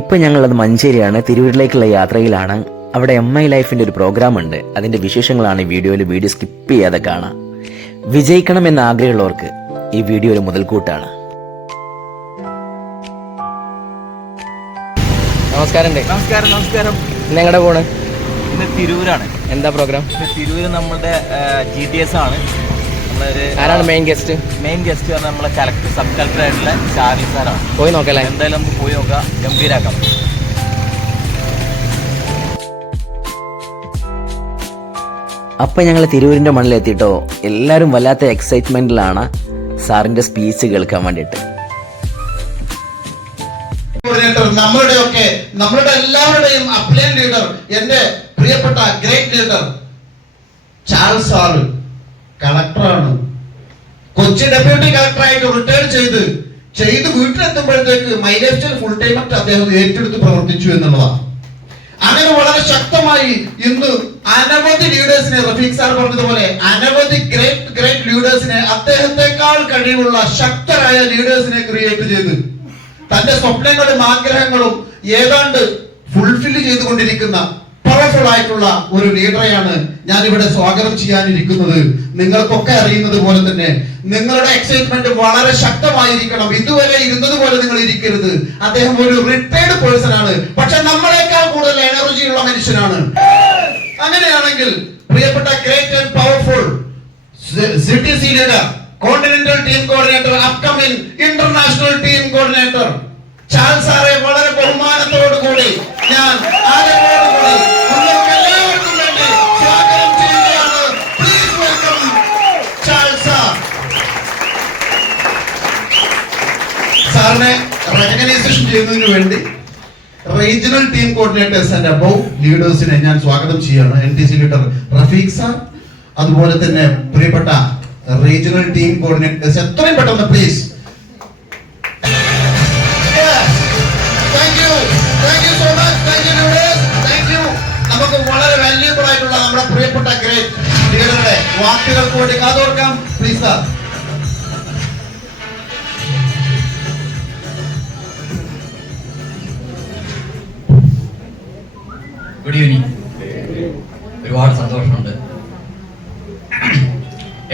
ഇപ്പം ഞങ്ങളത് മഞ്ചേരിയാണ് തിരുവൂരിലേക്കുള്ള യാത്രയിലാണ്. അവിടെ എം ഐ ലൈഫിന്റെ ഒരു പ്രോഗ്രാം ഉണ്ട്. അതിന്റെ വിശേഷങ്ങളാണ് ഈ വീഡിയോയിൽ വീഡിയോ സ്കിപ്പ് ചെയ്യാതെ കാണാം. വിജയിക്കണം എന്ന ആഗ്രഹമുള്ളവർക്ക് ഈ വീഡിയോ ഒരു മുതൽക്കൂട്ടാണ്. നമസ്കാരം നമസ്കാരം നമസ്കാരം. ഇന്ന് എങ്ങടെ പോണ്? ഇന്ന് തിരൂരാണ്. എന്താ പ്രോഗ്രാം തിരൂര് നമ്മുടെ ജി ടി എസ് ആണ്. ആരാണ് മെയിൻ ഗസ്റ്റ് മെയിൻ ഗസ്റ്റ് പറഞ്ഞാൽ നമ്മളെ കലക്ടർ സബ് കളക്ടർ ആയിട്ടുള്ള ചാർലി സാറാണ്. പോയി നോക്കല്ലേ? എന്തായാലും നമുക്ക് പോയി നോക്കാം. ഗംഭീരാക്കാം. അപ്പം ഞങ്ങൾ തിരൂരിന്റെ മണ്ണിലെത്തിയിട്ടോ എല്ലാവരും വല്ലാത്ത എക്സൈറ്റ്മെന്റിലാണ് സാറിന്റെ സ്പീച്ച് കേൾക്കാൻ വേണ്ടിയിട്ട്. നമ്മളുടെ നമ്മളുടെയൊക്കെ നമ്മളുടെ എല്ലാവരുടെയും അപ്ലൈൻ ലീഡർ എന്റെ പ്രിയപ്പെട്ട ഗ്രേറ്റ് ലീഡർ ചാൾസ് സാറ്. കളക്ടറാണ്. കൊച്ചി ഡെപ്യൂട്ടി കളക്ടറായിട്ട് റിട്ടയർ ചെയ്ത് ചെയ്ത് വീട്ടിലെത്തുമ്പോഴത്തേക്ക് മൈലേസ്റ്റൽ ഫുൾ ടൈം ആയിട്ട് അദ്ദേഹം ഏറ്റെടുത്ത് പ്രവർത്തിച്ചു എന്നുള്ളതാണ്. അങ്ങനെ വളരെ ശക്തമായി ഇന്ന് അനവധി ലീഡേഴ്സിനെ റഫീഖ് സാർ പറഞ്ഞതുപോലെ അനവധി ഗ്രേറ്റ് ഗ്രേറ്റ് ലീഡേഴ്സിനെ അദ്ദേഹത്തെക്കാൾ കഴിവുള്ള ശക്തരായ ലീഡേഴ്സിനെ ക്രിയേറ്റ് ചെയ്ത് തന്റെ സ്വപ്നങ്ങളും ആഗ്രഹങ്ങളും ഏതാണ്ട് ഫുൾഫിൽ ചെയ്തുകൊണ്ടിരിക്കുന്ന പവർഫുൾ ആയിട്ടുള്ള ഒരു ലീഡറെയാണ് ഞാൻ ഇവിടെ സ്വാഗതം ചെയ്യാനിരിക്കുന്നത്. നിങ്ങൾക്കൊക്കെ അറിയുന്നത് പോലെ തന്നെ നിങ്ങളുടെ എക്സൈറ്റ്മെന്റ് വളരെ ശക്തമായിരിക്കണം. ഇതുവരെ ഇരുന്നത് പോലെ നിങ്ങൾ ഇരിക്കരുത്. അദ്ദേഹം ഒരു റിട്ടയർഡ് പേഴ്സൺ ആണ്. പക്ഷെ നമ്മളെക്കാൾ കൂടുതൽ എനർജി ഉള്ള മനുഷ്യനാണ്. അങ്ങനെയാണെങ്കിൽ പ്രിയപ്പെട്ട great and powerful city C leader continental team coordinator upcoming international team coordinator ചാൻസാറെ സാറെ വളരെ ബഹുമാനത്തോടു കൂടി ഞാൻ ആദരവോടുകൂടി റെക്കഗ്നൈസേഷൻ ചെയ്യുന്നതിന് വേണ്ടി regional team coordinators and above ലീഡേഴ്സിനെ ഞാൻ സ്വാഗതം ചെയ്യുകയാണ്. N T C leader Rafeeq sir അതുപോലെ തന്നെ പ്രിയപ്പെട്ട റീജിയണൽ ടീം കോർഡിനേറ്റേഴ്സ്. എത്രയും പെട്ടെന്ന് പ്ലീസ് ഗ്രേറ്റ് ലീഡറുടെ വാക്കുകൾക്ക് വേണ്ടി കാതോർക്കാം. പ്ലീസ് സാർ ഗുഡ് ഈവനിങ് ഒരുപാട് സന്തോഷമുണ്ട്.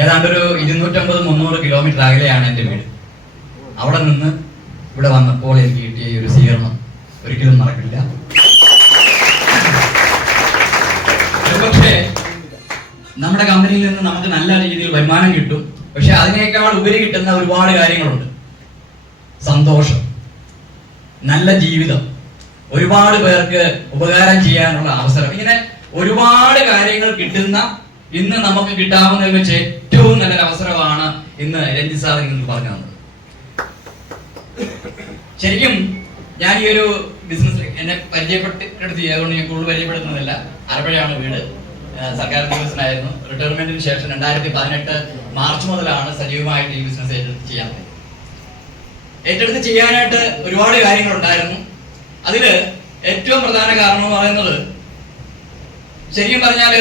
ഏതാണ്ട് ഒരു ഇരുന്നൂറ്റമ്പത് മുന്നൂറ് കിലോമീറ്റർ അകലെയാണ് എന്റെ വീട്. അവിടെ നിന്ന് ഇവിടെ വന്നപ്പോൾ എനിക്ക് കിട്ടിയ ഒരു സ്വീകരണം ഒരിക്കലും മറക്കില്ല. പക്ഷേ നമ്മുടെ കമ്പനിയിൽ നിന്ന് നമുക്ക് നല്ല രീതിയിൽ വരുമാനം കിട്ടും. പക്ഷെ അതിനേക്കാൾ ഉപരി കിട്ടുന്ന ഒരുപാട് കാര്യങ്ങളുണ്ട്. സന്തോഷം. നല്ല ജീവിതം. ഒരുപാട് പേർക്ക് ഉപകാരം ചെയ്യാനുള്ള അവസരം. ഇങ്ങനെ ഒരുപാട് കാര്യങ്ങൾ കിട്ടുന്ന ഇന്ന് നമുക്ക് കിട്ടാവുന്ന വെച്ച് ഏറ്റവും നല്ലൊരു അവസരമാണ് ഇന്ന് രഞ്ജിത് സാർ നിങ്ങൾക്ക് പറഞ്ഞു തന്നത്. ശരിക്കും ഞാൻ ഈ ഒരു ബിസിനസ് എന്നെ പരിചയപ്പെട്ടെടുത്ത് അതുകൊണ്ട് ഞാൻ കൂടുതൽ പരിചയപ്പെടുത്തുന്നില്ല ആലപ്പുഴയാണ് വീട്. സർക്കാർ ഉദ്യോഗസ്ഥനായിരുന്നു. റിട്ടയർമെന്റിന് ശേഷം രണ്ടായിരത്തി പതിനെട്ട് മാർച്ച് മുതലാണ് സജീവമായിട്ട് ഈ ബിസിനസ് ഏറ്റെടുത്ത് ചെയ്യാൻ. ഏറ്റെടുത്ത് ചെയ്യാനായിട്ട് ഒരുപാട് കാര്യങ്ങളുണ്ടായിരുന്നു. അതിൽ ഏറ്റവും പ്രധാന കാരണം എന്ന് പറയുന്നത് ശരിക്കും പറഞ്ഞാൽ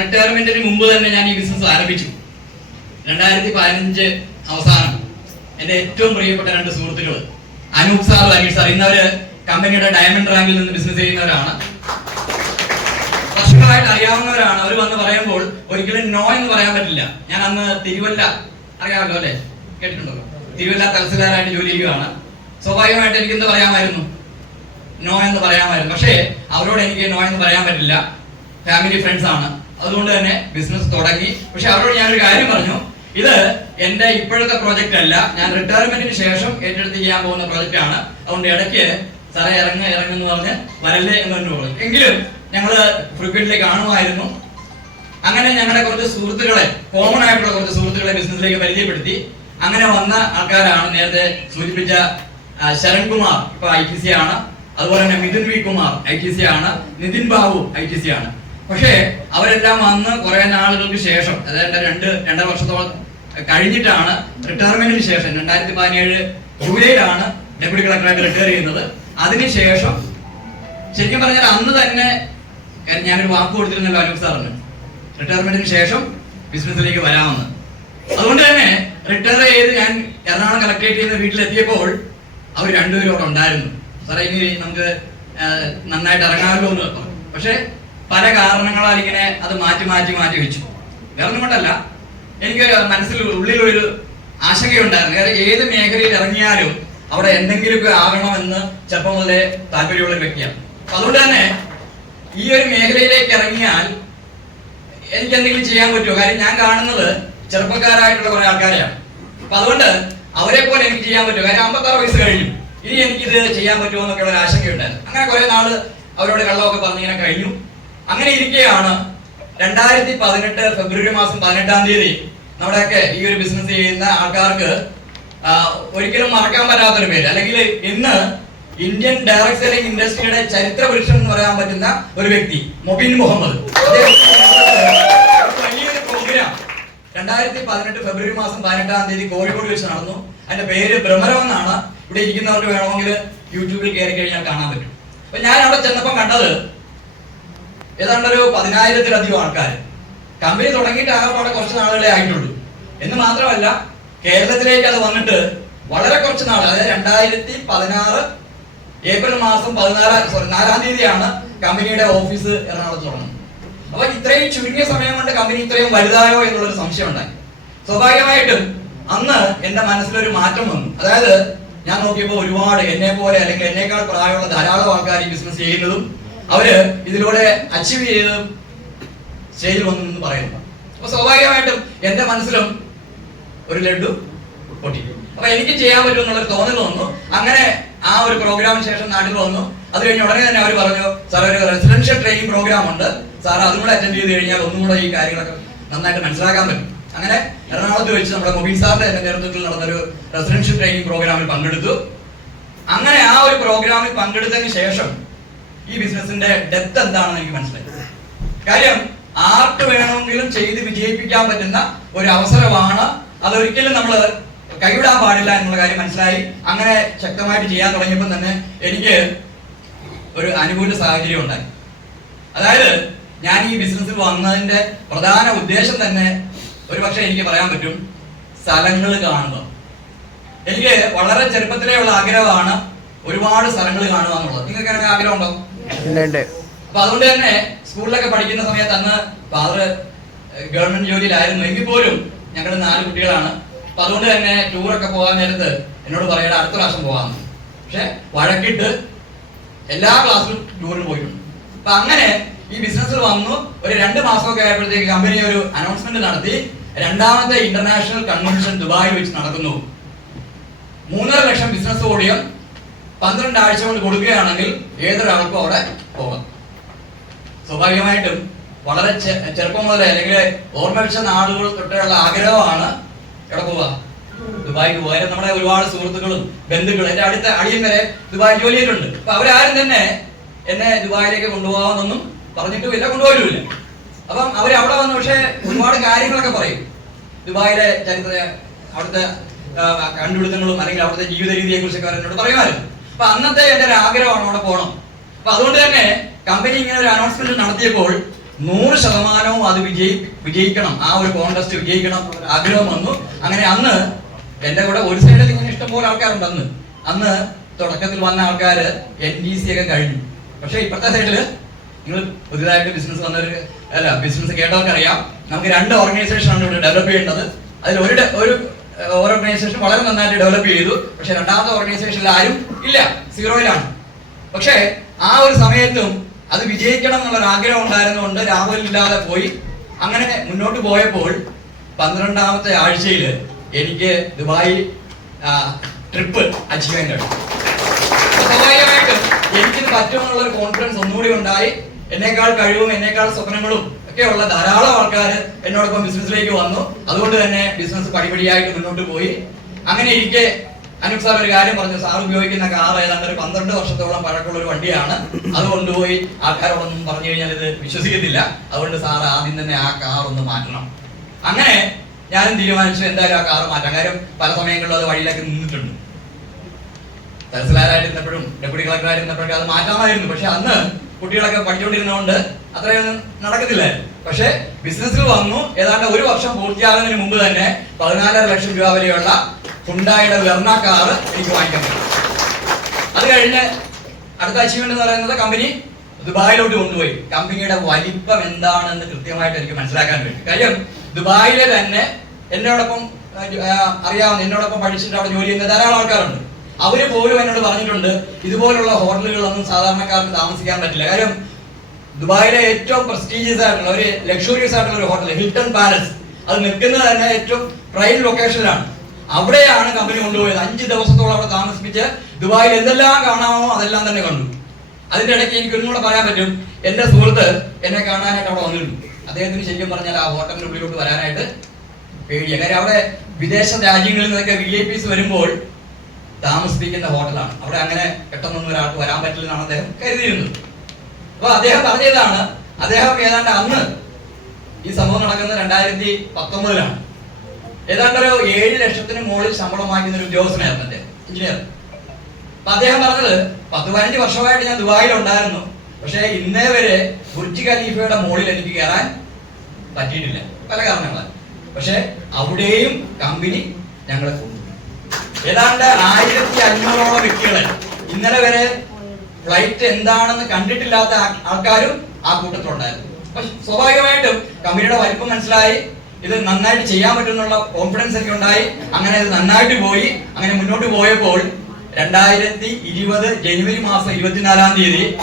റിട്ടയർമെന്റിന് മുമ്പ് തന്നെ ഞാൻ ഈ ബിസിനസ് ആരംഭിച്ചു. രണ്ടായിരത്തി പതിനഞ്ച് അവസാനം എന്റെ ഏറ്റവും പ്രിയപ്പെട്ട രണ്ട് സുഹൃത്തുക്കൾ അനൂപ് സാർ അനീഷ് സാർ ഇന്നവര് കമ്പനിയുടെ ഡയമണ്ട് റാങ്കിൽ നിന്ന് ബിസിനസ് ചെയ്യുന്നവരാണ്. വർഷങ്ങളായിട്ട് അറിയാവുന്നവരാണ്. അവർ വന്ന് പറയുമ്പോൾ ഒരിക്കലും നോ എന്ന് പറയാൻ പറ്റില്ല. ഞാൻ അന്ന് തിരുവല്ല അറിയാമല്ലോ അല്ലെ? കേട്ടിട്ടുണ്ടല്ലോ തിരുവല്ല തഹസിൽദാരായിട്ട് ജോലി ചെയ്യുകയാണ് സ്വാഭാവികമായിട്ട് എനിക്ക് എന്ത് പറയാമായിരുന്നു? നോ എന്ന് പറയാമായിരുന്നു പക്ഷേ അവരോട് എനിക്ക് നോ എന്ന് പറയാൻ പറ്റില്ല. ഫാമിലി ഫ്രണ്ട്സ് ആണ്. അതുകൊണ്ട് തന്നെ ബിസിനസ് തുടങ്ങി. പക്ഷെ അവരോട് ഞാനൊരു കാര്യം പറഞ്ഞു. ഇത് എന്റെ ഇപ്പോഴത്തെ പ്രോജക്റ്റ് അല്ല. ഞാൻ റിട്ടയർമെന്റിന് ശേഷം ഏറ്റെടുത്ത് ചെയ്യാൻ പോകുന്ന പ്രോജക്റ്റ് ആണ്. അതുകൊണ്ട് ഇടയ്ക്ക് സാറേ ഇറങ്ങ ഇറങ്ങുന്നു പറഞ്ഞ് വരല്ലേ എന്ന് തന്നെ പറഞ്ഞു എങ്കിലും ഞങ്ങൾ ഫ്രീക്വന്റ്ലി കാണുമായിരുന്നു. അങ്ങനെ ഞങ്ങളുടെ കുറച്ച് സുഹൃത്തുക്കളെ കോമൺ ആയിട്ടുള്ള കുറച്ച് സുഹൃത്തുക്കളെ ബിസിനസ്സിലേക്ക് പരിചയപ്പെടുത്തി. അങ്ങനെ വന്ന ആൾക്കാരാണ് നേരത്തെ സൂചിപ്പിച്ച ശരൺകുമാർ ഇപ്പൊ ഐ സി ആണ്. അതുപോലെ തന്നെ Mithun V Kumar I T C ആണ് Nithin Babu I T C ആണ്. പക്ഷേ അവരെല്ലാം വന്ന് കുറെ നാളുകൾക്ക് ശേഷം അതായത് രണ്ട് രണ്ടര വർഷത്തോളം കഴിഞ്ഞിട്ടാണ് റിട്ടയർമെന്റിന് ശേഷം രണ്ടായിരത്തി പതിനേഴ് ജൂലൈയിലാണ് ഡെപ്യൂട്ടി കളക്ടറായിട്ട് റിട്ടയർ ചെയ്യുന്നത്. അതിനുശേഷം ശരിക്കും പറഞ്ഞാൽ അന്ന് തന്നെ ഞാനൊരു വാക്ക് കൊടുത്തിരുന്നല്ലോ അനൂപ് സാറിന്. റിട്ടയർമെന്റിന് ശേഷം ബിസിനസ്സിലേക്ക് വരാമെന്ന്. അതുകൊണ്ട് തന്നെ റിട്ടയർ ചെയ്ത് ഞാൻ എറണാകുളം കളക്ടറേറ്റ് ചെയ്യുന്ന വീട്ടിലെത്തിയപ്പോൾ അവർ രണ്ടുപേരും അവിടെ ഉണ്ടായിരുന്നു. സാറേ ഇനി നമുക്ക് നന്നായിട്ട് ഇറങ്ങാമല്ലോ എന്ന് പറഞ്ഞു. പക്ഷെ പല കാരണങ്ങളാൽ ഇങ്ങനെ അത് മാറ്റി മാറ്റി മാറ്റി വെച്ചു. വേറെ കൊണ്ടല്ല. എനിക്ക് മനസ്സിൽ ഉള്ളിലൊരു ആശങ്കയുണ്ടായിരുന്നു. കാരണം ഏത് മേഖലയിൽ ഇറങ്ങിയാലും അവിടെ എന്തെങ്കിലുമൊക്കെ ആകണമെന്ന് ചെറുപ്പം മുതലേ താല്പര്യമുള്ള വ്യക്തിയാണ്. അതുകൊണ്ട് തന്നെ ഈ ഒരു മേഖലയിലേക്ക് ഇറങ്ങിയാൽ എനിക്ക് എന്തെങ്കിലും ചെയ്യാൻ പറ്റുമോ? കാര്യം ഞാൻ കാണുന്നത് ചെറുപ്പക്കാരായിട്ടുള്ള കുറെ ആൾക്കാരെയാണ്. അപ്പൊ അതുകൊണ്ട് അവരെ പോലെ എനിക്ക് ചെയ്യാൻ പറ്റുമോ? കാര്യം അമ്പത്താറ് വയസ്സ് കഴിഞ്ഞു. ഇനി എനിക്കിത് ചെയ്യാൻ പറ്റുമോ എന്നൊക്കെ ഒരു ആശങ്കയുണ്ടായിരുന്നു അങ്ങനെ കുറെ നാൾ അവരോട് കള്ളമൊക്കെ പറഞ്ഞ് ഇങ്ങനെ കഴിഞ്ഞു. അങ്ങനെ ഇരിക്കുകയാണ് രണ്ടായിരത്തി പതിനെട്ട് ഫെബ്രുവരി മാസം പതിനെട്ടാം തീയതി നമ്മുടെയൊക്കെ ഈ ഒരു ബിസിനസ് ചെയ്യുന്ന ആൾക്കാർക്ക് ഒരിക്കലും മറക്കാൻ പറ്റാത്തൊരു പേര് അല്ലെങ്കിൽ ഇന്ന് ഇന്ത്യൻ ഡയറക്ട് സെല്ലിംഗ് ഇൻഡസ്ട്രിയുടെ ചരിത്ര പുരുഷൻ എന്ന് പറയാൻ പറ്റുന്ന ഒരു വ്യക്തി മൊബിൻ മുഹമ്മദ്. വലിയൊരു പ്രോഗ്രാം രണ്ടായിരത്തി പതിനെട്ട് ഫെബ്രുവരി മാസം പതിനെട്ടാം തീയതി കോഴിക്കോട് വെച്ച് നടന്നു. അതിന്റെ പേര് ഭ്രമരം എന്നാണ്. ഇവിടെ ഇരിക്കുന്നവർക്ക് വേണമെങ്കിൽ യൂട്യൂബിൽ കയറി കഴിഞ്ഞാൽ കാണാൻ പറ്റും. അപ്പൊ ഞാൻ അവിടെ ചെന്നപ്പോൾ കണ്ടത് ഏതാണ്ട് ഒരു പതിനായിരത്തിലധികം ആൾക്കാർ കമ്പനി തുടങ്ങിയിട്ട് ആകെപ്പാടെ കുറച്ച് നാളുകളെ ആയിട്ടുള്ളൂ. എന്ന് മാത്രമല്ല കേരളത്തിലേക്ക് അത് വന്നിട്ട് വളരെ കുറച്ച് നാൾ അതായത് രണ്ടായിരത്തി പതിനാറ് ഏപ്രിൽ മാസം പതിനാറാം സോറി നാലാം തീയതിയാണ് കമ്പനിയുടെ ഓഫീസ് എറണാകുളത്ത് തുടങ്ങുന്നത്. അപ്പൊ ഇത്രയും ചുരുങ്ങിയ സമയം കൊണ്ട് കമ്പനി ഇത്രയും വലുതായോ എന്നുള്ളൊരു സംശയം ഉണ്ടായി സ്വാഭാവികമായിട്ടും അന്ന് എന്റെ മനസ്സിലൊരു മാറ്റം വന്നു. അതായത് ഞാൻ നോക്കിയപ്പോൾ ഒരുപാട് എന്നെ പോലെ അല്ലെങ്കിൽ എന്നേക്കാൾ പ്രായമുള്ള ധാരാളം ആൾക്കാർ ബിസിനസ് ചെയ്യുന്നതും അവർ ഇതിലൂടെ അച്ചീവ് ചെയ്തതും സ്റ്റേജിൽ വന്നു പറയുന്നു അപ്പൊ സ്വാഭാവികമായിട്ടും എന്റെ മനസ്സിലും ഒരു ലഡു പൊട്ടി അപ്പൊ എനിക്ക് ചെയ്യാൻ പറ്റും എന്നുള്ളൊരു തോന്നൽ വന്നു. അങ്ങനെ ആ ഒരു പ്രോഗ്രാമിന് ശേഷം നാട്ടിൽ വന്നു. അത് കഴിഞ്ഞ് ഉടനെ തന്നെ അവർ പറഞ്ഞു സാർ ഒരു റെസിഡൻഷ്യൽ ട്രെയിനിങ് പ്രോഗ്രാം ഉണ്ട്. സാർ അതും കൂടെ അറ്റൻഡ് ചെയ്ത് കഴിഞ്ഞാൽ ഒന്നും കൂടെ ഈ കാര്യങ്ങളൊക്കെ നന്നായിട്ട് മനസ്സിലാക്കാൻ പറ്റും. അങ്ങനെ എറണാകുളത്ത് വെച്ച് നമ്മുടെ മൊബൈൽ സാറിന്റെ നേതൃത്വത്തിൽ നടന്നൊരു റെസിഡൻഷ്യൽ ട്രെയിനിങ് പ്രോഗ്രാമിൽ പങ്കെടുത്തു. അങ്ങനെ ആ ഒരു പ്രോഗ്രാമിൽ പങ്കെടുത്തതിന് ശേഷം ഈ ബിസിനസിന്റെ ഡെപ്ത് എന്താണെന്ന് എനിക്ക് മനസ്സിലായി. കാര്യം ആർക്ക് വേണമെങ്കിലും ചെയ്ത് വിജയിപ്പിക്കാൻ പറ്റുന്ന ഒരു അവസരമാണ്. അതൊരിക്കലും നമ്മൾ കൈവിടാൻ പാടില്ല എന്നുള്ള കാര്യം മനസ്സിലായി. അങ്ങനെ ശക്തമായിട്ട് ചെയ്യാൻ തുടങ്ങിയപ്പോൾ തന്നെ എനിക്ക് ഒരു അനുകൂല സാഹചര്യം ഉണ്ടായി. അതായത് ഞാൻ ഈ ബിസിനസ്സിൽ വന്നതിന്റെ പ്രധാന ഉദ്ദേശം തന്നെ ഒരു പക്ഷേ എനിക്ക് പറയാൻ പറ്റും സ്ഥലങ്ങൾ കാണുക. എനിക്ക് വളരെ ചെറുപ്പത്തിലേ ഉള്ള ആഗ്രഹമാണ് ഒരുപാട് സ്ഥലങ്ങൾ കാണുക എന്നുള്ളത്. നിങ്ങൾക്ക് അങ്ങനെ ആഗ്രഹം ഉണ്ടോ അപ്പൊ അതുകൊണ്ട് തന്നെ സ്കൂളിലൊക്കെ പഠിക്കുന്ന സമയത്ത് അന്ന് ഫാദർ ഗവൺമെന്റ് ജോലിയിലായിരുന്നു. എങ്കിൽ പോലും ഞങ്ങൾ നാല് കുട്ടികളാണ്. അപ്പൊ അതുകൊണ്ട് തന്നെ ടൂറൊക്കെ പോകാൻ നേരത്ത് എന്നോട് പറയണ അടുത്ത പ്രാവശ്യം പോകാമെന്ന്. പക്ഷെ വഴക്കിട്ട് എല്ലാ ക്ലാസ്സിലും ടൂറിന് പോയിട്ടുണ്ട്. അപ്പൊ അങ്ങനെ ഈ ബിസിനസ്സിൽ വന്നു. ഒരു രണ്ട് മാസമൊക്കെ ആയപ്പോഴത്തേക്ക് കമ്പനി ഒരു അനൗൺസ്മെന്റ് നടത്തി. രണ്ടാമത്തെ ഇന്റർനാഷണൽ കൺവെൻഷൻ ദുബായിൽ വെച്ച് നടക്കുന്നു. മൂന്നര ലക്ഷം ബിസിനസ് ഓഡിയം പന്ത്രണ്ട് ആഴ്ച കൊണ്ട് കൊടുക്കുകയാണെങ്കിൽ ഏതൊരാൾക്കും അവിടെ പോകാം. സ്വാഭാവികമായിട്ടും വളരെ ചെറുപ്പം മുതൽ അല്ലെങ്കിൽ ഓർമ്മ വെച്ച നാളുകൾ തൊട്ടുള്ള ആഗ്രഹമാണ് എവിടെ പോവാ ദുബായിക്ക് പോയാൽ നമ്മുടെ ഒരുപാട് സുഹൃത്തുക്കളും ബന്ധുക്കളും എന്റെ അടുത്ത അടിയൻ വരെ ദുബായ് ജോലി ചെയ്തിട്ടുണ്ട്. അപ്പൊ അവരാരും തന്നെ എന്നെ ദുബായിലേക്ക് കൊണ്ടുപോകാമെന്നൊന്നും പറഞ്ഞിട്ടുമില്ല കൊണ്ടുപോയില്ല അപ്പം അവർ അവിടെ വന്ന് പക്ഷേ ഒരുപാട് കാര്യങ്ങളൊക്കെ പറയും. ദുബായിലെ ചരിത്ര അവിടുത്തെ കണ്ടുപിടുത്തങ്ങളും അല്ലെങ്കിൽ അവിടുത്തെ ജീവിത രീതിയെ കുറിച്ചൊക്കെ അവർ എന്നോട് പറയുമായിരുന്നു. അപ്പൊ അന്നത്തെ എന്റെ ഒരു ആഗ്രഹമാണ് അവിടെ പോകണം. അപ്പൊ അതുകൊണ്ട് തന്നെ കമ്പനി ഇങ്ങനെ ഒരു അനൗൺസ്മെന്റ് നടത്തിയപ്പോൾ നൂറ് ശതമാനവും അത് വിജയി വിജയിക്കണം. ആ ഒരു കോൺടെസ്റ്റ് വിജയിക്കണം ആഗ്രഹം വന്നു. അങ്ങനെ അന്ന് എന്റെ കൂടെ ഒരു സൈഡിൽ ഇങ്ങനെ ഇഷ്ടംപോലെ ആൾക്കാരുണ്ട് അന്ന്. അന്ന് തുടക്കത്തിൽ വന്ന ആൾക്കാര് എൻ ഡി സി ഒക്കെ കഴിഞ്ഞു. പക്ഷെ ഇപ്പോഴത്തെ സൈഡിൽ നിങ്ങൾ പുതിയതായിട്ട് ബിസിനസ് വന്നവർ അല്ല ബിസിനസ് കേട്ടവർക്ക് അറിയാം നമുക്ക് രണ്ട് ഓർഗനൈസേഷൻ ആണ് ഇവിടെ ഡെവലപ്പ് ചെയ്യേണ്ടത്. അതിൽ ഒരു ഒരു ഓർഗനൈസേഷൻ വളരെ നന്നായിട്ട് ഡെവലപ്പ് ചെയ്തു. പക്ഷെ രണ്ടാമത്തെ ഓർഗനൈസേഷനിൽ ആരും ഇല്ല. സീറോയിലാണ് പക്ഷേ ആ ഒരു സമയത്തും അത് വിജയിക്കണം എന്നുള്ള ഒരു ആഗ്രഹം ഉണ്ടായിരുന്നുകൊണ്ട് രാഹുലില്ലാതെ പോയി. അങ്ങനെ മുന്നോട്ട് പോയപ്പോൾ പന്ത്രണ്ടാമത്തെ ആഴ്ചയിൽ എനിക്ക് ദുബായി ട്രിപ്പ് അച്ചീവ് കഴിഞ്ഞു സ്വാഭാവികമായിട്ടും എനിക്കിത് പറ്റുമെന്നുള്ള ഒരു കോൺഫിഡൻസ് ഒന്നുകൂടി ഉണ്ടായി. എന്നേക്കാൾ കഴിവും എന്നേക്കാൾ സ്വപ്നങ്ങളും ഒക്കെ ഉള്ള ധാരാളം ആൾക്കാർ എന്നോടൊപ്പം ബിസിനസ്സിലേക്ക് വന്നു. അതുകൊണ്ട് തന്നെ ബിസിനസ് പടിപടിയായിട്ട് മുന്നോട്ട് പോയി. അങ്ങനെ ഇരിക്കെ അനൂപ് സാർ ഒരു കാര്യം പറഞ്ഞു സാർ ഉപയോഗിക്കുന്ന കാർ ഏതാണ്ട് ഒരു പന്ത്രണ്ട് വർഷത്തോളം പഴക്കമുള്ള ഒരു വണ്ടിയാണ്. അത് കൊണ്ടുപോയി ആൾക്കാരോടൊന്നും പറഞ്ഞു കഴിഞ്ഞാൽ ഇത് വിശ്വസിക്കത്തില്ല. അതുകൊണ്ട് സാർ ആദ്യം തന്നെ ആ കാർ ഒന്ന് മാറ്റണം. അങ്ങനെ ഞാനും തീരുമാനിച്ചു എന്തായാലും ആ കാർ മാറ്റാം. കാര്യം പല സമയങ്ങളിലും അത് വഴിയിലേക്ക് നിന്നിട്ടുണ്ട്. തഹസിലാരായിരുന്നപ്പോഴും ഡെപ്യൂട്ടി കളക്ടറായിരുന്നപ്പോഴൊക്കെ അത് മാറ്റാമായിരുന്നു. പക്ഷെ അന്ന് കുട്ടികളൊക്കെ പഠിച്ചുകൊണ്ടിരുന്നതുകൊണ്ട് അത്രയൊന്നും നടക്കത്തില്ലായിരുന്നു പക്ഷെ ബിസിനസ്സിൽ വന്നു. ഏതാണ്ട് ഒരു വർഷം പൂർത്തിയാകുന്നതിന് മുമ്പ് തന്നെ പതിനാലര ലക്ഷം രൂപ വരെയുള്ള ഹുണ്ടായുടെ വെർണ കാറ് എനിക്ക് വാങ്ങിക്കാൻ പറ്റും. അത് കഴിഞ്ഞ് അടുത്ത അച്ചീവ്മെന്റ് എന്ന് പറയുന്നത് കമ്പനി ദുബായിലോട്ട് കൊണ്ടുപോയി. കമ്പനിയുടെ വലിപ്പം എന്താണെന്ന് കൃത്യമായിട്ട് എനിക്ക് മനസ്സിലാക്കാൻ പറ്റും. കാര്യം ദുബായിലെ തന്നെ എന്നോടൊപ്പം അറിയാവുന്ന എന്നോടൊപ്പം പഠിച്ചിട്ട് അവിടെ ജോലി ചെയ്യുന്ന ധാരാളം ആൾക്കാരുണ്ട്. അവർ പോലും എന്നോട് പറഞ്ഞിട്ടുണ്ട് ഇതുപോലുള്ള ഹോട്ടലുകളൊന്നും സാധാരണക്കാർക്ക് താമസിക്കാൻ പറ്റില്ല. കാര്യം ദുബായിലെ ഏറ്റവും പ്രസ്റ്റീജിയസ് ആയിട്ടുള്ള ഒരു ലക്ഷൂറിയസ് ആയിട്ടുള്ള ഒരു ഹോട്ടൽ ഹിൽട്ടൺ പാലസ് അത് നിൽക്കുന്നത് തന്നെ ഏറ്റവും പ്രൈം ലൊക്കേഷനിലാണ് അവിടെയാണ് കമ്പനി കൊണ്ടുപോയത്. അഞ്ച് ദിവസത്തോളം അവിടെ താമസിപ്പിച്ച് ദുബായിൽ എന്തെല്ലാം കാണാമോ അതെല്ലാം തന്നെ കണ്ടു. അതിന്റെ ഇടയ്ക്ക് എനിക്ക് ഒന്നും കൂടെ പറയാൻ പറ്റും. എന്റെ സുഹൃത്ത് എന്നെ കാണാനായിട്ട് അവിടെ വന്നിരുന്നു. അദ്ദേഹത്തിന് ശരിക്കും പറഞ്ഞാൽ ആ ഹോട്ടലിന്റെ ഉള്ളിലോട്ട് വരാനായിട്ട് പേടിയാണ് കാര്യം അവിടെ വിദേശ രാജ്യങ്ങളിൽ നിന്നൊക്കെ വി ഐ വരുമ്പോൾ താമസിപ്പിക്കുന്ന ഹോട്ടലാണ്. അവിടെ അങ്ങനെ പെട്ടെന്നൊന്നും ഒരാൾക്ക് വരാൻ പറ്റില്ലെന്നാണ് അദ്ദേഹം കരുതിയിരുന്നത്. അപ്പൊ അദ്ദേഹം പറഞ്ഞതാണ് അദ്ദേഹം ഏതാണ്ട് അന്ന് ഈ സംഭവം നടക്കുന്നത് രണ്ടായിരത്തി പത്തൊമ്പതിലാണ്. ഏതാണ്ട് ഒരു ഏഴ് ലക്ഷത്തിന് മുകളിൽ ശമ്പളം വാങ്ങിക്കുന്ന ഒരു ഉദ്യോഗസ്ഥനായിരുന്നു അദ്ദേഹം എഞ്ചിനീയർ അപ്പൊ അദ്ദേഹം പറഞ്ഞത് പത്ത് പതിനഞ്ച് വർഷമായിട്ട് ഞാൻ ദുബായിൽ ഉണ്ടായിരുന്നു. പക്ഷേ ഇന്നേ വരെ ബുർജ് ഖലീഫയുടെ മുകളിൽ എനിക്ക് കയറാൻ പറ്റിയിട്ടില്ല. പല കാരണങ്ങളാൽ. പക്ഷെ അവിടെയും കമ്പനി ഞങ്ങളെ ഏതാണ്ട് ആയിരത്തി അഞ്ഞൂറോളം വ്യക്തികളെ ഇന്നലെ വരെ ഫ്ലൈറ്റ് എന്താണെന്ന് കണ്ടിട്ടില്ലാത്ത ആൾക്കാരും ആ കൂട്ടത്തിലുണ്ടായിരുന്നു. അപ്പൊ സ്വാഭാവികമായിട്ടും കമ്പനിയുടെ വലിപ്പം മനസ്സിലായി ഇത് നന്നായിട്ട് ചെയ്യാൻ പറ്റുന്നുള്ള കോൺഫിഡൻസ് ഒക്കെ ഉണ്ടായി അങ്ങനെ അത് നന്നായിട്ട് പോയി. അങ്ങനെ മുന്നോട്ട് പോയപ്പോൾ രണ്ടായിരത്തി ഇരുപത് ജനുവരി മാസം ഇരുപത്തിനാലാം തീയതി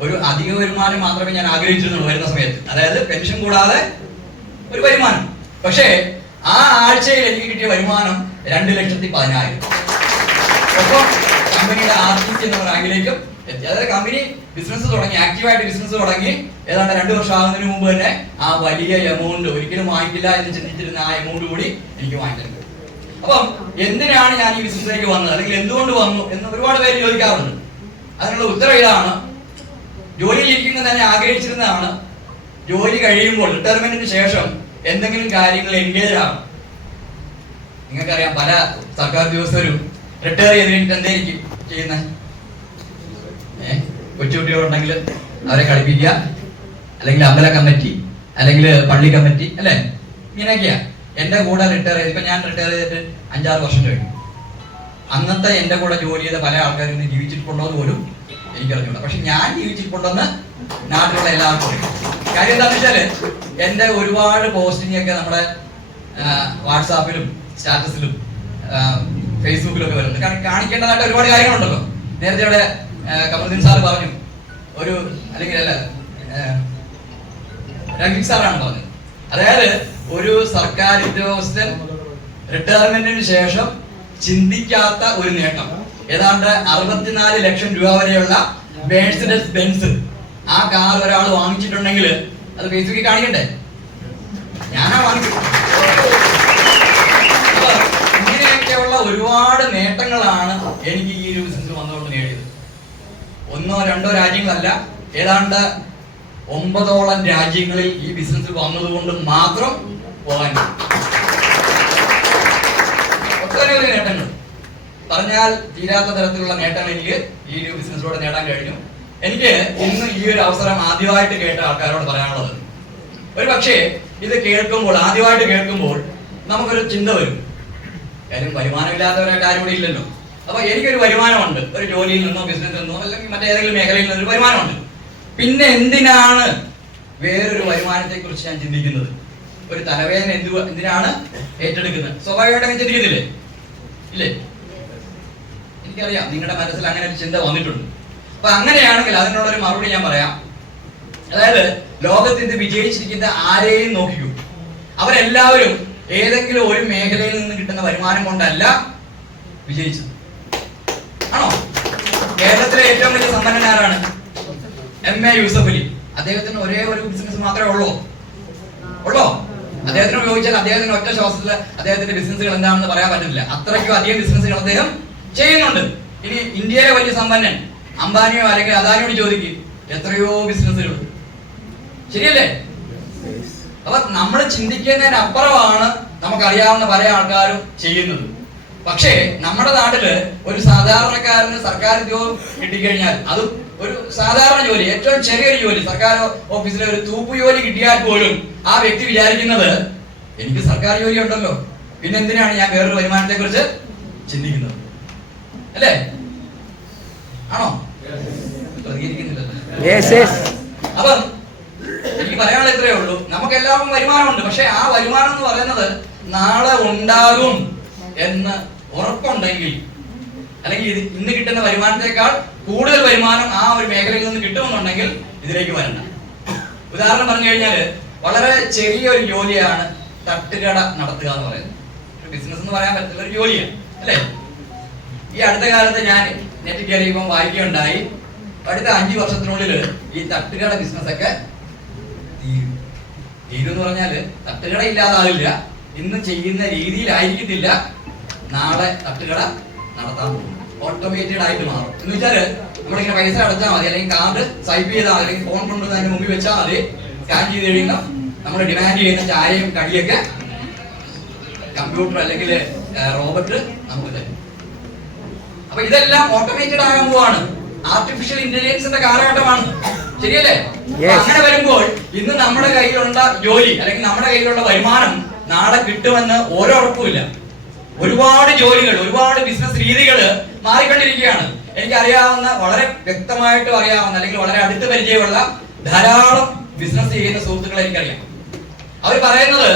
ഒരു അധിക വരുമാനം മാത്രമേ ഞാൻ ആഗ്രഹിച്ചിരുന്നുള്ളൂ വരുന്ന സമയത്ത്. അതായത് പെൻഷൻ കൂടാതെ ഒരു വരുമാനം. പക്ഷേ ആ ആഴ്ചയിൽ എനിക്ക് കിട്ടിയ വരുമാനം രണ്ട് ലക്ഷത്തി പതിനായിരം. കമ്പനിയുടെ ആർട്ടിസ്റ്റ് എന്ന റാങ്കിലേക്കും എത്തി. അതായത് കമ്പനി ബിസിനസ് തുടങ്ങി ആക്റ്റീവായിട്ട് ബിസിനസ് തുടങ്ങി. ഏതാണ്ട് രണ്ടു വർഷം ആകുന്നതിന് മുമ്പ് തന്നെ ആ വലിയ എമൗണ്ട് ഒരിക്കലും വാങ്ങിക്കില്ല എന്ന് ചിന്തിച്ചിരുന്ന ആ എമൗണ്ട് കൂടി എനിക്ക് വാങ്ങിക്കാൻ അപ്പം എന്തിനാണ് ഞാൻ ഈ ബിസിനസ്സിലേക്ക് വന്നത്? അല്ലെങ്കിൽ എന്തുകൊണ്ട് വന്നു? എന്ന് ഒരുപാട് പേര് ചോദിക്കാറുണ്ട്. അതിനുള്ള ഉത്തരം ഇതാണ്. ജോലി ഇരിക്കുന്നത് തന്നെ ആഗ്രഹിച്ചിരുന്നതാണ്. ജോലി കഴിയുമ്പോൾ റിട്ടയർമെന്റിന് ശേഷം എന്തെങ്കിലും കാര്യങ്ങൾ എൻഗേജ് ആകും നിങ്ങൾക്കറിയാം പല സർക്കാർ ഉദ്യോഗസ്ഥരും റിട്ടയർ ചെയ്ത് കഴിഞ്ഞിട്ട് എന്തായിരിക്കും ചെയ്യുന്നത് ഏഹ് കൊച്ചുകുട്ടികളുണ്ടെങ്കിൽ അവരെ കളിപ്പിക്കുക അല്ലെങ്കിൽ അമ്പല കമ്മിറ്റി അല്ലെങ്കിൽ പള്ളി കമ്മിറ്റി അല്ലേ? ഇങ്ങനെയൊക്കെയാ. എന്റെ കൂടെ റിട്ടയർ ചെയ്ത് ഇപ്പൊ ഞാൻ റിട്ടയർ ചെയ്തിട്ട് അഞ്ചാറ് വർഷം കഴിഞ്ഞു. അന്നത്തെ എന്റെ കൂടെ ജോലി ചെയ്ത പല ആൾക്കാരും ഇന്ന് ജീവിച്ചിട്ടുണ്ടോ എന്ന് പോലും എനിക്ക് അറിഞ്ഞൂടാ പക്ഷെ ഞാൻ ജീവിച്ചിട്ടുണ്ടെന്ന് നാട്ടിലുള്ള എല്ലാവർക്കും അറിയാം. കാര്യം എന്താണെന്ന് വെച്ചാൽ എന്റെ ഒരുപാട് പോസ്റ്റിംഗ് ഒക്കെ നമ്മുടെ വാട്സാപ്പിലും സ്റ്റാറ്റസിലും ആ, ഫേസ്ബുക്കിലും ഒക്കെ വരുന്നുണ്ട്. കാരണം കാണിക്കേണ്ടതായിട്ട് ഒരുപാട് കാര്യങ്ങളുണ്ടല്ലോ. നേരത്തെ ഇവിടെ കമറുദ്ദീൻ സാർ പറഞ്ഞു ഒരു അല്ലെങ്കിൽ അല്ല രഞ്ജിത് സാറാണ് പറഞ്ഞത്. അതായത് ഒരു സർക്കാർ ഉദ്യോഗസ്ഥൻ റിട്ടയർമെന്റിന് ശേഷം ചിന്തിക്കാത്ത ഒരു നേട്ടം. ഏതാണ്ട് അറുപത്തിനാല് ലക്ഷം രൂപ വരെയുള്ള മേഴ്സിഡസ് ബെൻസ് ആ കാർ ഒരാൾ വാങ്ങിച്ചിട്ടുണ്ടെങ്കിൽ അത് ഫേസ്ബുക്കിൽ കാണിക്കണ്ടേ? ഞാനാ വാങ്ങിച്ചത്. എനിക്ക് ഈ ഒരു ബിസിനസ് വന്നുകൊണ്ട് നേടിയത് ഒന്നോ രണ്ടോ രാജ്യങ്ങളല്ല ഏതാണ്ട് ഒമ്പതോളം രാജ്യങ്ങളിൽ ഈ ബിസിനസ് വന്നതുകൊണ്ട് മാത്രം പോകാൻ ഒത്തിരി നേട്ടങ്ങൾ. പറഞ്ഞാൽ തീരാത്ത തരത്തിലുള്ള നേട്ടങ്ങൾ എനിക്ക് ഈ ഒരു ബിസിനസ്സിലൂടെ നേടാൻ കഴിഞ്ഞു. എനിക്ക് ഇന്ന് ഈ ഒരു അവസരം ആദ്യമായിട്ട് കേട്ട ആൾക്കാരോട് പറയാനുള്ളത് ഒരു പക്ഷേ ഇത് കേൾക്കുമ്പോൾ ആദ്യമായിട്ട് കേൾക്കുമ്പോൾ നമുക്കൊരു ചിന്ത വരും. കാര്യം വരുമാനമില്ലാത്തവരായിട്ട് ആരും ഇല്ലല്ലോ. അപ്പൊ എനിക്കൊരു വരുമാനമുണ്ട്. ഒരു ജോലിയിൽ നിന്നോ ബിസിനസ്സിൽ നിന്നോ അല്ലെങ്കിൽ മറ്റേതെങ്കിലും മേഖലയിൽ നിന്നോ ഒരു വരുമാനമുണ്ട്. പിന്നെ എന്തിനാണ് വേറൊരു വരുമാനത്തെ കുറിച്ച് ഞാൻ ചിന്തിക്കുന്നത്? ഒരു തലവേദന എന്ത് എന്തിനാണ് ഏറ്റെടുക്കുന്നത്? സ്വാഭാവികമായിട്ട് അങ്ങനെ ചിന്തിക്കുന്നില്ലേ? ഇല്ലേ? എനിക്കറിയാം നിങ്ങളുടെ മനസ്സിൽ അങ്ങനെ ഒരു ചിന്ത വന്നിട്ടുണ്ട്. അപ്പൊ അങ്ങനെയാണെങ്കിൽ അതിനുള്ളൊരു മറുപടി ഞാൻ പറയാം. അതായത് ലോകത്ത് ഇത് വിജയിച്ചിരിക്കുന്ന ആരെയും നോക്കിക്കൂ. അവരെല്ലാവരും ഏതെങ്കിലും ഒരു മേഖലയിൽ നിന്ന് കിട്ടുന്ന വരുമാനം കൊണ്ടല്ല വിജയിച്ചത് ആണോ കേരളത്തിലെ ഏറ്റവും വലിയ സമ്പന്നൻ ആരാണ്? എം എ യൂസഫ് അലി അദ്ദേഹത്തിന് ഒരേ ഒരു ബിസിനസ് മാത്രമേ ഉള്ളൂ. ഉള്ളോ? അദ്ദേഹത്തിന് ഉപയോഗിച്ചാൽ അദ്ദേഹത്തിന് ഒറ്റ ശ്വാസത്തിൽ അദ്ദേഹത്തിന്റെ ബിസിനസ്സുകൾ എന്താണെന്ന് പറയാൻ പറ്റില്ല അത്രയ്ക്കും അധികം ബിസിനസ്സുകൾ അദ്ദേഹം ചെയ്യുന്നുണ്ട്. ഇനി ഇന്ത്യയിലെ വലിയ സമ്പന്നൻ അംബാനിയോ അല്ലെങ്കിൽ അദാനിയോട് ചോദിക്കും എത്രയോ ബിസിനസ്സുകൾ ശരിയല്ലേ? അപ്പൊ നമ്മൾ ചിന്തിക്കുന്നതിന് അപ്പുറമാണ് നമുക്കറിയാവുന്ന പല ആൾക്കാരും ചെയ്യുന്നത്. പക്ഷേ നമ്മുടെ നാട്ടിൽ ഒരു സാധാരണക്കാരന് സർക്കാർ ഉദ്യോഗം കിട്ടിക്കഴിഞ്ഞാൽ അതും ഒരു സാധാരണ ജോലി ഏറ്റവും ചെറിയൊരു ജോലി സർക്കാർ ഓഫീസിലെ ഒരു തൂപ്പ് ജോലി കിട്ടിയാൽ പോലും ആ വ്യക്തി വിചാരിക്കുന്നത് എനിക്ക് സർക്കാർ ജോലി ഉണ്ടല്ലോ. പിന്നെ എന്തിനാണ് ഞാൻ വേറൊരു വരുമാനത്തെ കുറിച്ച് ചിന്തിക്കുന്നത്? അല്ലേ? ആണോ? അപ്പം എനിക്ക് പറയാനുള്ള ഇത്രയേ ഉള്ളൂ. നമുക്ക് എല്ലാവർക്കും വരുമാനമുണ്ട്. പക്ഷെ ആ വരുമാനം എന്ന് പറയുന്നത് നാളെ ഉണ്ടാകും എന്ന് ഉറപ്പുണ്ടെങ്കിൽ അല്ലെങ്കിൽ ഇത് ഇന്ന് കിട്ടുന്ന വരുമാനത്തെക്കാൾ കൂടുതൽ വരുമാനം ആ ഒരു മേഖലയിൽ നിന്ന് കിട്ടുമെന്നുണ്ടെങ്കിൽ ഇതിലേക്ക് വരണ്ട. ഉദാഹരണം പറഞ്ഞു കഴിഞ്ഞാൽ വളരെ ചെറിയ ഒരു ജോലിയാണ് തട്ടുകട നടത്തുക എന്ന് പറയുന്നത്. ഒരു ബിസിനസ് എന്ന് പറയാൻ പറ്റുന്ന ഒരു ജോലിയാണ് അല്ലേ? ഈ അടുത്ത കാലത്ത് ഞാൻ നെറ്റ് കയറിയപ്പോൾ വായിക്കുകയുണ്ടായി. അടുത്ത അഞ്ചു വർഷത്തിനുള്ളിൽ ഈ തട്ടുകട ബിസിനസ് ഒക്കെ തീരും. തീരും എന്ന് പറഞ്ഞാൽ തട്ടുകട ഇല്ലാതാവില്ല ഇന്ന് ചെയ്യുന്ന രീതിയിലായിരിക്കത്തില്ല. നാളെ തട്ടുകട നടത്താൻ പോകും ഓട്ടോമേറ്റഡ് ആയിട്ട് മാറും. എന്ന് വെച്ചാൽ നമ്മളിങ്ങനെ പൈസ അടച്ചാൽ മതി. അല്ലെങ്കിൽ കാർഡ് സ്വൈപ്പ് ചെയ്താൽ അല്ലെങ്കിൽ ഫോൺ കൊണ്ടുവന്ന് അതിന് മുമ്പിൽ വെച്ചാൽ മതി. സ്കാൻ ചെയ്ത് കഴിയുമ്പോൾ നമ്മൾ ഡിമാൻഡ് ചെയ്യുന്ന ചായയും കടിയൊക്കെ കമ്പ്യൂട്ടർ അല്ലെങ്കിൽ റോബോട്ട് നമുക്ക് തരും. അപ്പൊ ഇതെല്ലാം ഓട്ടോമേറ്റഡ് ആകാൻ പോവാണ്. ആർട്ടിഫിഷ്യൽ ഇന്റലിജൻസിന്റെ കാലഘട്ടമാണ്. ശരിയല്ലേ? അങ്ങനെ വരുമ്പോൾ ഇന്ന് നമ്മുടെ കയ്യിലുള്ള ജോലി അല്ലെങ്കിൽ നമ്മുടെ കയ്യിലുള്ള വരുമാനം നാളെ കിട്ടുമെന്ന് ഓരോ ഉറപ്പുമില്ല ഒരുപാട് ജോലികൾ ഒരുപാട് ബിസിനസ് രീതികൾ മാറിക്കൊണ്ടിരിക്കുകയാണ്. എനിക്ക് അറിയാവുന്ന വളരെ വ്യക്തമായിട്ടും അറിയാവുന്ന അല്ലെങ്കിൽ വളരെ അടുത്ത് പരിചയമുള്ള ധാരാളം ബിസിനസ് ചെയ്യുന്ന സുഹൃത്തുക്കളെ എനിക്കറിയാം. അവർ പറയുന്നത്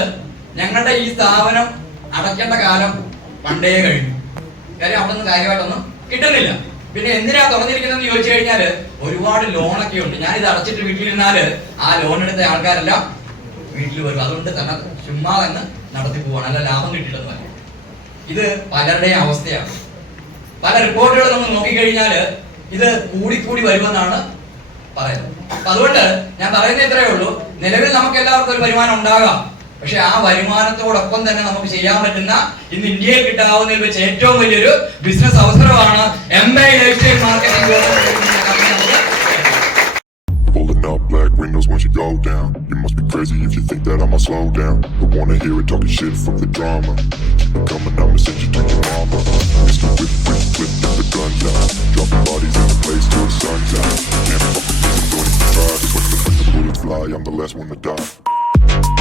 ഞങ്ങളുടെ ഈ സ്ഥാപനം അടയ്ക്കേണ്ട കാലം പണ്ടേ കഴിഞ്ഞു. കാര്യം അവിടെ നിന്ന് കാര്യമായിട്ടൊന്നും കിട്ടുന്നില്ല. പിന്നെ എന്തിനാ തുറന്നിരിക്കുന്നതെന്ന് ചോദിച്ചു കഴിഞ്ഞാൽ ഒരുപാട് ലോണൊക്കെ ഉണ്ട്. ഞാൻ ഇത് അടച്ചിട്ട് വീട്ടിൽ നിന്നാൽ ആ ലോൺ എടുത്ത ആൾക്കാരെല്ലാം വീട്ടിൽ വരും. അതുകൊണ്ട് തന്നെ ചുമ്മാ തന്നെ നടത്തി പോവാണ്. അല്ല ലാഭം കിട്ടിയില്ലെന്ന് പറയും. ഇത് പലരുടെയും അവസ്ഥയാണ്. പല റിപ്പോർട്ടുകൾ നമ്മൾ നോക്കിക്കഴിഞ്ഞാൽ ഇത് കൂടിക്കൂടി വരുമെന്നാണ് പറയുന്നത്. അപ്പൊ അതുകൊണ്ട് ഞാൻ പറയുന്നത് ഇത്രയേ ഉള്ളൂ. നിലവിൽ നമുക്ക് എല്ലാവർക്കും ഒരു വരുമാനം ഉണ്ടാകാം. പക്ഷെ ആ വരുമാനത്തോടൊപ്പം തന്നെ നമുക്ക് ചെയ്യാൻ പറ്റുന്ന ഇന്ന് ഇന്ത്യയിൽ കിട്ടാവുന്നതിൽ വെച്ച് ഏറ്റവും വലിയൊരു ബിസിനസ് അവസരമാണ് M I life style marketing crazy if you think that I'ma slow down. But wanna hear it talking shit from the drama. Keep it coming, I'ma send you to your mama. Mr. Whip, whip, whip, and the gun down. Dropping bodies in the place till the sun's out. Can't fuck with this, I'm going to try. Just the, watch the bullets fly, I'm the last one to die.